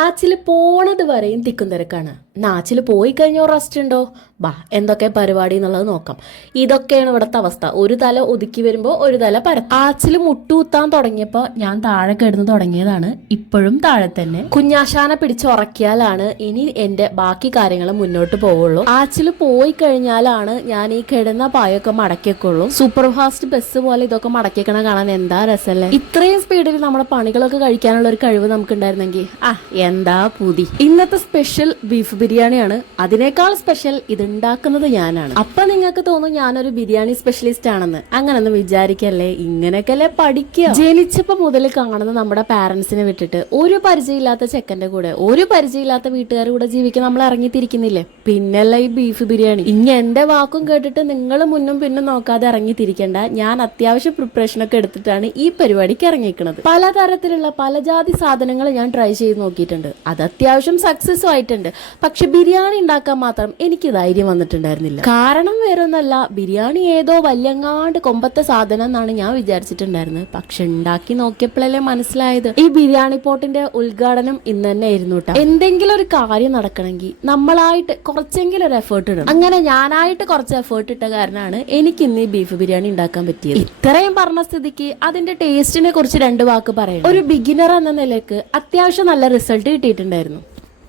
ആച്ചിൽ പോണത് വരെയും തിക്കും തിരക്കാണ്. നാച്ചിൽ പോയി കഴിഞ്ഞോ റെസ്റ്റ് ഉണ്ടോ? ബാ എന്തൊക്കെ പരിപാടി എന്നുള്ളത് നോക്കാം. ഇതൊക്കെയാണ് ഇവിടുത്തെ അവസ്ഥ. ഒരു തല ഒതുക്കി വരുമ്പോൾ ഒരു തല പരത്തും. ആച്ചിൽ മുട്ടുകുത്താൻ തുടങ്ങിയപ്പോൾ ഞാൻ താഴെ കിടന്ന് തുടങ്ങിയതാണ്. ഇപ്പോഴും താഴെ തന്നെ. കുഞ്ഞാശാനെ പിടിച്ചുറക്കിയാലാണ് ഇനി എന്റെ ബാക്കി കാര്യങ്ങൾ മുന്നോട്ട് പോവുള്ളൂ. ആച്ചിൽ പോയി കഴിഞ്ഞാലാണ് ഞാൻ ഈ കിടന്ന പായൊക്കെ മടക്കിയൊക്കെയുള്ളൂ. സൂപ്പർ ഫാസ്റ്റ് ബസ് പോലെ ഇതൊക്കെ മടക്കിയേക്കണ കാണാൻ എന്താ രസമല്ലേ. ഇത്രയും സ്പീഡിൽ നമ്മുടെ പണികളൊക്കെ കഴിക്കാനുള്ള ഒരു കഴിവ് നമുക്ക് ഉണ്ടായിരുന്നെങ്കിൽ എന്താ പൂതി. ഇന്നത്തെ സ്പെഷ്യൽ ബീഫ് ബിരിയാണിയാണ്. അതിനേക്കാൾ സ്പെഷ്യൽ ഇത് ഉണ്ടാക്കുന്നത് ഞാനാണ്. അപ്പൊ നിങ്ങൾക്ക് തോന്നും ഞാനൊരു ബിരിയാണി സ്പെഷ്യലിസ്റ്റ് ആണെന്ന്. അങ്ങനൊന്നും വിചാരിക്കല്ലേ. ഇങ്ങനെയൊക്കെയല്ലേ പഠിക്കുക. ജനിച്ചപ്പോ മുതൽ കാണുന്ന നമ്മുടെ പാരന്റ്സിനെ വിട്ടിട്ട് ഒരു പരിചയമില്ലാത്ത ചെക്കന്റെ കൂടെ ഒരു പരിചയമില്ലാത്ത വീട്ടുകാരുടെ കൂടെ ജീവിക്കാൻ നമ്മൾ ഇറങ്ങിത്തിരിക്കുന്നില്ലേ. പിന്നല്ല ഈ ബീഫ് ബിരിയാണി. ഇനി എന്റെ വാക്കും കേട്ടിട്ട് നിങ്ങൾ മുന്നും പിന്നും നോക്കാതെ ഇറങ്ങിത്തിരിക്കണ്ട. ഞാൻ അത്യാവശ്യം പ്രിപ്പറേഷൻ ഒക്കെ എടുത്തിട്ടാണ് ഈ പരിപാടിക്ക് ഇറങ്ങിയിരിക്കുന്നത്. പലതരത്തിലുള്ള പല ജാതി സാധനങ്ങൾ ഞാൻ ട്രൈ ചെയ്ത് നോക്കിയിട്ടുണ്ട്. അത് അത്യാവശ്യം സക്സസ് ആയിട്ടുണ്ട്. പക്ഷെ ബിരിയാണി ഉണ്ടാക്കാൻ മാത്രം എനിക്ക് ധൈര്യം വന്നിട്ടുണ്ടായിരുന്നില്ല. കാരണം വേറൊന്നല്ല, ബിരിയാണി ഏതോ വല്യങ്ങാണ്ട് കൊമ്പത്തെ സാധനം എന്നാണ് ഞാൻ വിചാരിച്ചിട്ടുണ്ടായിരുന്നത്. പക്ഷെ ഉണ്ടാക്കി നോക്കിയപ്പോഴല്ലേ മനസ്സിലായത് ഈ ബിരിയാണി പോട്ടിന്റെ ഉദ്ഘാടനം ഇന്ന് തന്നെ ആയിരുന്നു കേട്ടോ. എന്തെങ്കിലും ഒരു കാര്യം നടക്കണമെങ്കിൽ നമ്മളായിട്ട് കുറച്ചെങ്കിലും ഒരു എഫേർട്ട് ഇടണം. അങ്ങനെ ഞാനായിട്ട് കുറച്ച് എഫേർട്ട് ഇട്ട കാരണമാണ് എനിക്ക് ഇന്ന് ഈ ബീഫ് ബിരിയാണി ഉണ്ടാക്കാൻ പറ്റിയത്. ഇത്രയും പറഞ്ഞ സ്ഥിതിക്ക് അതിന്റെ ടേസ്റ്റിനെ കുറിച്ച് രണ്ട് വാക്ക് പറയണം. ഒരു ബിഗിനർ എന്ന നിലയ്ക്ക് അത്യാവശ്യം നല്ല റിസൾട്ട് കിട്ടിയിട്ടുണ്ടായിരുന്നു.